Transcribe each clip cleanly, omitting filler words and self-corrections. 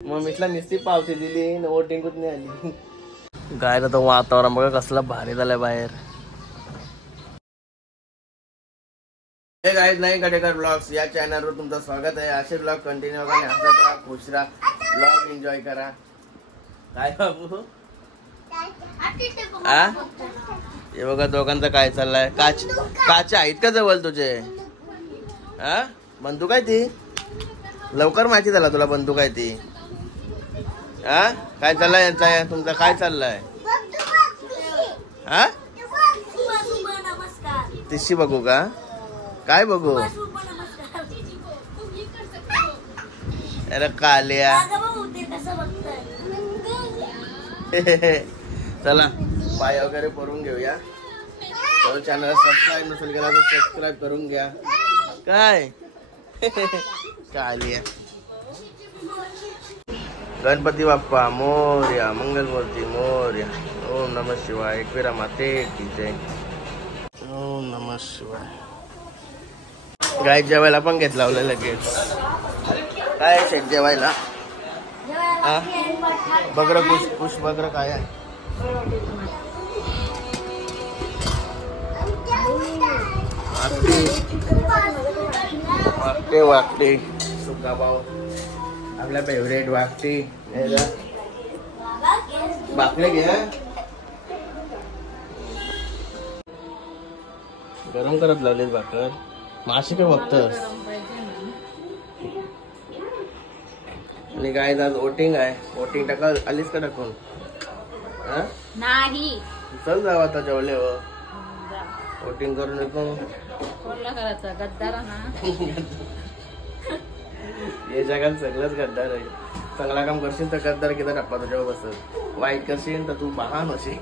मम्मीला नुसती पावती दिली वोटिंग कुठ नाही आली. गायला तर वातावरण बघा कसला भारी झालंय बाहेर. हे गाईज नाही कटेकर ब्लॉग्स या चॅनलवर तुमचं स्वागत आहे. असे ब्लॉग कंटिन्यू करा, हसत राहा, खुश राहा, ब्लॉग एन्जॉय करा. काय बाबू हे बघा दोघांचं काय चाललंय. काच आहेत का जवळ तुझे? हा बंदूक आहे ती? लवकर माहिती झाला तुला बंदूक आहे ती? हा काय चाललंय यांचा तुमचा काय चाललंय? हा तिशी बघू का? काय बघू? अरे काल्या चला पाय वगैरे परून घेऊया. चॅनल सबस्क्राईब नसेल केला तर सबस्क्राईब करून घ्या. काय काल्या. गणपती बाप्पा मोरया, मंगलमूर्ती मोरया. ओम नमः शिवाय. एकविरा माते की जय. ओम नमः शिवाय. गाय जेवायला पण घेत लावलं लगेच. काय शेट जेवायला? हा बगर पुष बगर काय आहे? वाकटे वाकटे सुका भाव आपल्या फेवरेट वाकटी. बाकले घे गरम करत लावलेत भाकर. माशी काय बघतस? आणि काय आज वोटिंग आहे. वोटिंग टाका आलीस का टाकून? नाही चल जाऊ आता जेवले हो. वोटिंग करून येतो. कोणला करायचा गद्दार ना? हे जगात सगळंच गद्दार आहे. चांगला काम करशील तर गद्दार किती टप्पा तुझ्यावर बसत. वाईट करशील तर तू महान होशील.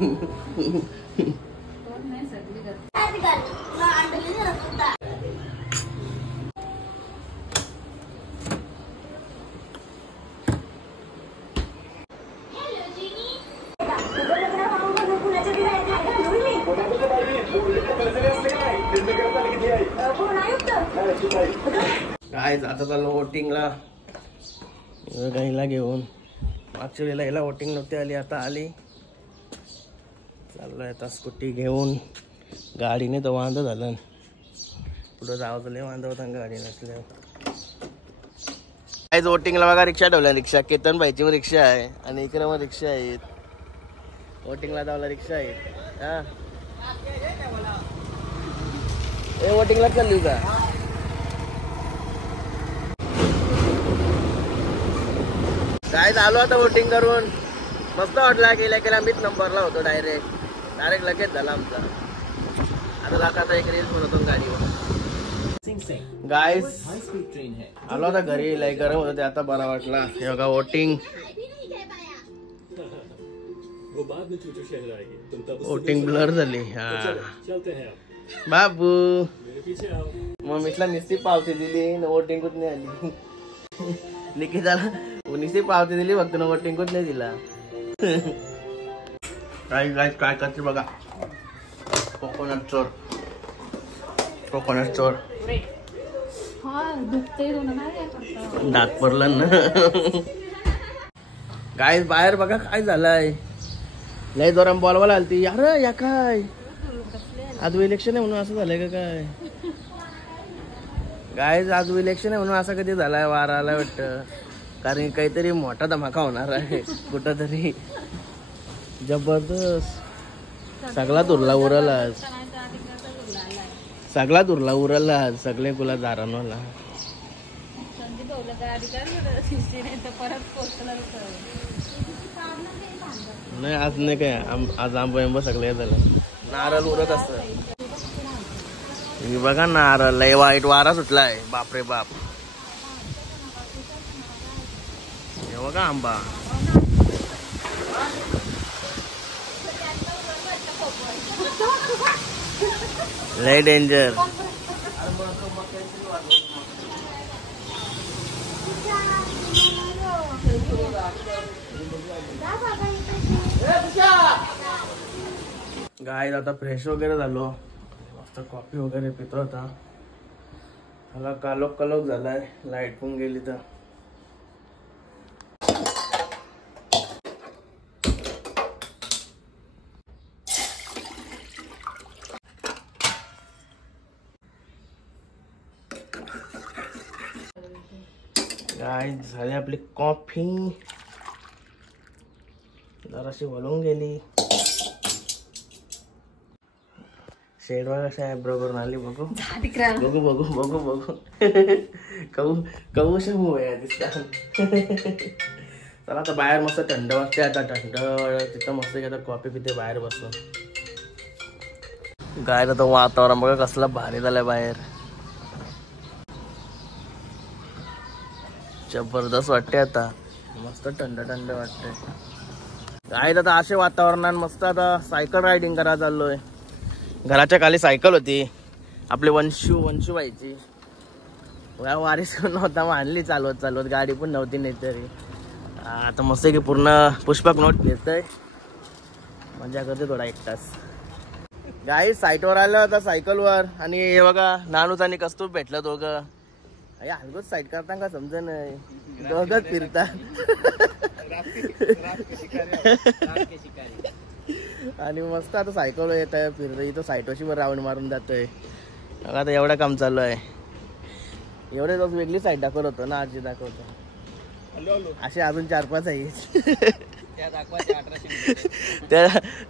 काय आता चाललो वोटिंगला. गाईला घेऊन. मागच्या वेळेला याला वोटिंग नव्हती आली, आता आली. चाललोय आता स्कूटी घेऊन. गाडीने तर वांद झालं. पुढं जावं लय वांद होता गाडी नसल्यावर. काय वोटिंगला बघा रिक्षा ठेवल्या. रिक्षा केतन भाईची रिक्षा आहे आणि इकडे मग रिक्षा आहेत. वोटिंगला जावला रिक्षा आहेत. हा वोटिंगला चालली का? काय झालो आता वोटिंग करून. मस्त वाटला. गेल्या मीच नंबरला होतो. डायरेक्ट लगेच झाला आमचा. आता लाखाचा एक रील बनवतो गाडीवर. गाईस आलो आता घरी. लय गरम होतं ते आता बरा वाटला. हे बघा वोटिंग ब्लर झाली. हा बाबू मम्मीला नुसती पावती दिली वोटिंग कुठ नाही आली. निकिताला नुसती पावती दिली फक्त वोटिंग कुठ नाही दिला. काय करते बघा. कोकोनट चोर दात पडलं ना. काय बाहेर बघा काय झालंय. लय जोराम बोलवायला आलती. यार या काय आज इलेक्शन आहे म्हणून असं झालंय का काय? गाईज आज इलेक्शन आहे म्हणून असं कधी झालाय. वार आला वाटतं. कारण काहीतरी मोठा धमाका होणार आहे कुठं तरी. जबरदस्त. सगळा दुरला उरला सगळे गुला दारांवाला. नाही आज नाही काय. आज आंबा सगळे झालं. नारळ उरत असत. बघा नारळ लय वाईट वारा सुटलाय. बापरे बाप. हे बघा आंबा. लय डेंजर. गाय आता फ्रेश वगैरे झालो. मस्त कॉफी वगैरे पितो आता. मला कालोख झालाय. लाईट पण गेली तर काय झाली आपली कॉफी जराशी वळून गेली. शेड बघा कशा आयब्रो करून आली. बघू बघू बघू बघू बघू कहू कहू शा दिसतात. चला आता बाहेर मस्त थंड वाजते. आता थंड तिथं मस्त आता कॉफी पिते बाहेर बसून. गायला तर वातावरण बघा कसलं भारी झालंय बाहेर. जबरदस्त वाटते. आता मस्त थंड थंड वाटते. काय आता असे वातावरणात मस्त आता सायकल रायडिंग करायला चाललोय. घराच्या खाली सायकल होती आपली वंशूबाईची. वारीस नव्हता मग आणली चालवत चालवत. गाडी पण नव्हती नाही तरी. आता मस्त की पूर्ण पुष्पक नोट घेतोय. मजा करते थोडा 1 तास. गाई साईटवर आलं होता सायकलवर आणि हे बघा नानूच आणि कस्तूर भेटलं दोघं. अरे हलगोच साईड करता का समजा नाही. दोघंच फिरता. आणि मस्त आता सायकल येत आहे फिरत. इथं साईटवशी वर राऊंड मारून जातोय. आता एवढं काम चालू आहे. एवढे दिवस वेगळी साईड दाखवत होतो ना. आजी दाखवतो असे अजून 4-5 आहेत.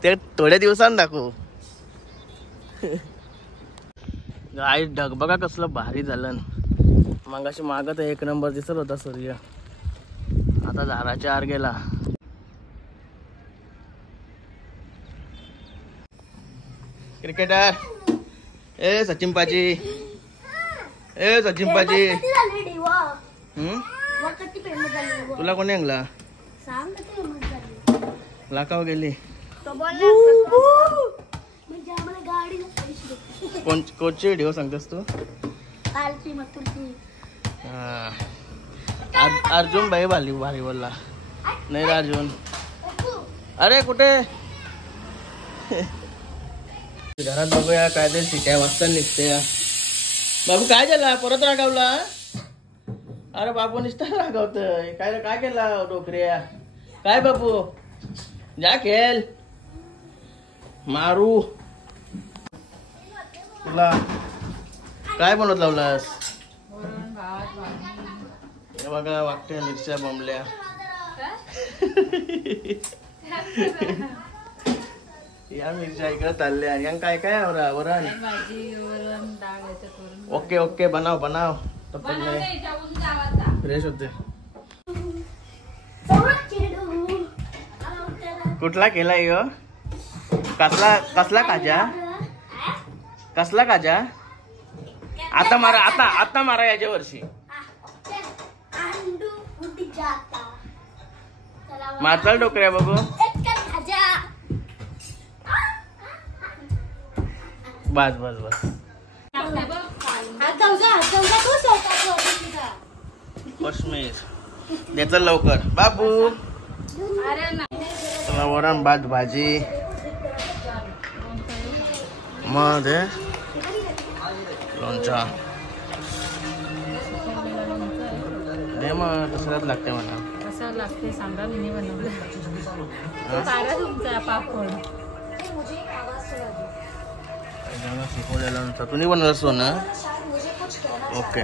त्या थोड्या दिवसांनी दाखवू. गाय ढग बघा कसलं भारी झालं. मगाशी मागत 1 नंबर दिसत होता सूर्य. आता झाडाच्या आर गेला. क्रिकेटर ए सचिन पाजी. ए सचिन पाजी. तुला कोणी आणला लाकाव गेली. कोणची व्हिडिओ सांगतेस तू. अर्जुन भाई भारी बोलला नाही रे अर्जुन. अरे कुठे घरात बघूया काय ते शिट्या वाजता निघते. बाबू काय झाला परत रागावला. अरे बाबू निष्ठा रागावतोय. काय काय केला डोकऱ्या. काय बाबू जा खेळ मारू. तुला काय बनवत लावलास. हे बघा वाटते मिरच्या बोंबल्या. या मिरच्या इकडे चालल्या. आणि काय काय वरण. ओके ओके बनव बनव. फ्रेश होते. कुठला केला यो. कसला काजा. कसला काजा. आता मारा आता मारा याच्या वर्षी. मारचाल डोकऱ्या बघू. बस बस बस. कश्मीर द्यायचं लवकर बाबू. वरण भात भाजी मग लोणचा दे मग. तसंच लागते मला. कसं लागते सांगा. मी बनवलं तुमचा पापड शिकवलेला नव्हता. तुम्ही बनवलं असतो ना. ओके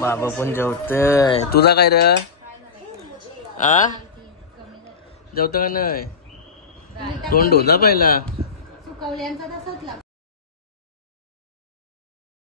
बाबा पण जेवतय. तुझा काय रे जेवत का नाही. तोंड होता पहिला.